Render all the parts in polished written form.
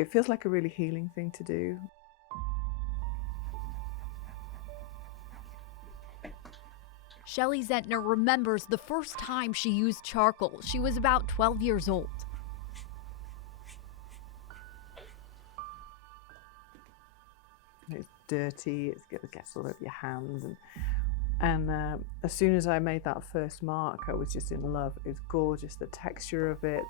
It feels like a really healing thing to do. Shelley Zentner remembers the first time she used charcoal. She was about 12 years old. It's dirty, it gets all over your hands. And as soon as I made that first mark, I was just in love. It was gorgeous, the texture of it.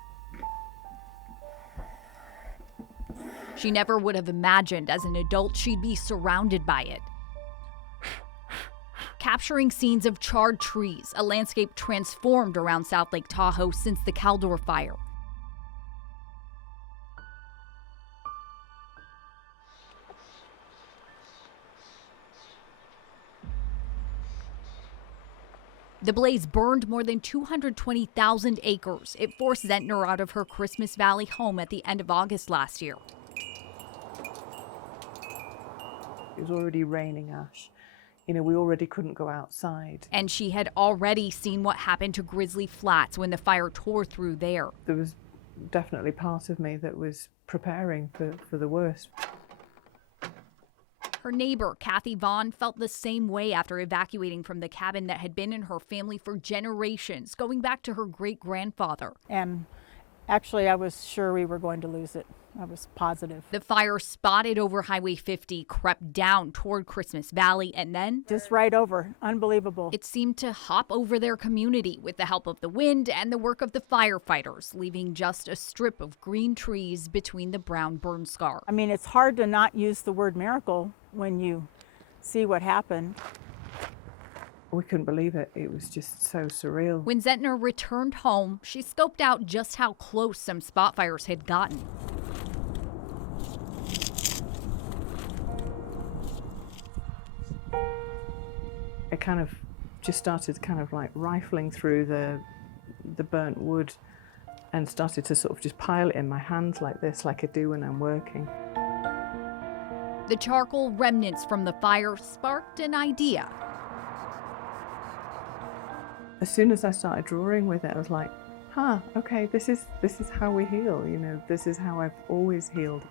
She never would have imagined as an adult she'd be surrounded by it. Capturing scenes of charred trees, a landscape transformed around South Lake Tahoe since the Caldor fire. The blaze burned more than 220,000 acres. It forced Zentner out of her Christmas Valley home at the end of August last year. It was already raining ash. You know, we already couldn't go outside. And she had already seen what happened to Grizzly Flats when the fire tore through there. There was definitely part of me that was preparing for the worst. Her neighbor, Kathy Vaughn, felt the same way after evacuating from the cabin that had been in her family for generations, going back to her great-grandfather. And actually, I was sure we were going to lose it. I was positive. The fire spotted over Highway 50, crept down toward Christmas Valley, and then just right over. Unbelievable. It seemed to hop over their community with the help of the wind and the work of the firefighters, leaving just a strip of green trees between the brown burn scar. I mean, it's hard to not use the word miracle when you see what happened. We couldn't believe it. It was just so surreal. When Zentner returned home, she scoped out just how close some spot fires had gotten. I kind of just started kind of like rifling through the burnt wood and started to sort of just pile it in my hands like this, like I do when I'm working. The charcoal remnants from the fire sparked an idea. As soon as I started drawing with it, I was like, okay, this is how we heal, you know, this is how I've always healed.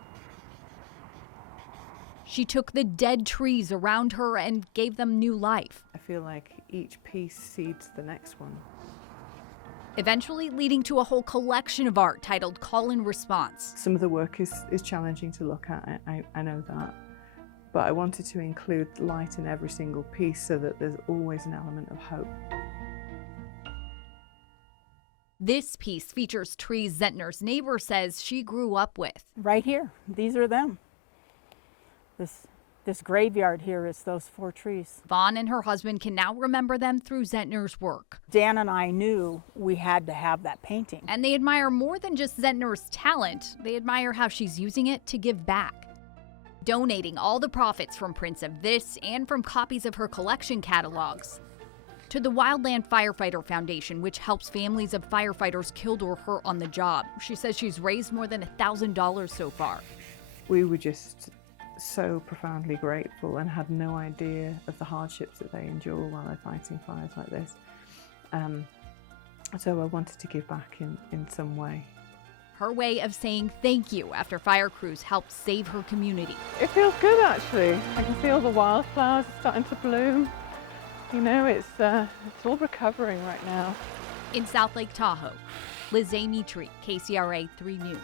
She took the dead trees around her and gave them new life. I feel like each piece seeds the next one. Eventually leading to a whole collection of art titled Call and Response. Some of the work is challenging to look at, I know that. But I wanted to include light in every single piece so that there's always an element of hope. This piece features trees Zentner's neighbor says she grew up with. Right here. These are them. This graveyard here is those 4 trees. Vaughn and her husband can now remember them through Zentner's work. Dan and I knew we had to have that painting. And they admire more than just Zentner's talent. They admire how she's using it to give back. Donating all the profits from prints of this and from copies of her collection catalogs to the Wildland Firefighter Foundation, which helps families of firefighters killed or hurt on the job. She says she's raised more than $1,000 so far. We were just so profoundly grateful and had no idea of the hardships that they endure while they're fighting fires like this. So I wanted to give back in some way. Her way of saying thank you after fire crews helped save her community. It feels good, actually. I can see all the wildflowers starting to bloom. You know, it's all recovering right now. In South Lake Tahoe, Liz Mitri, KCRA 3 News.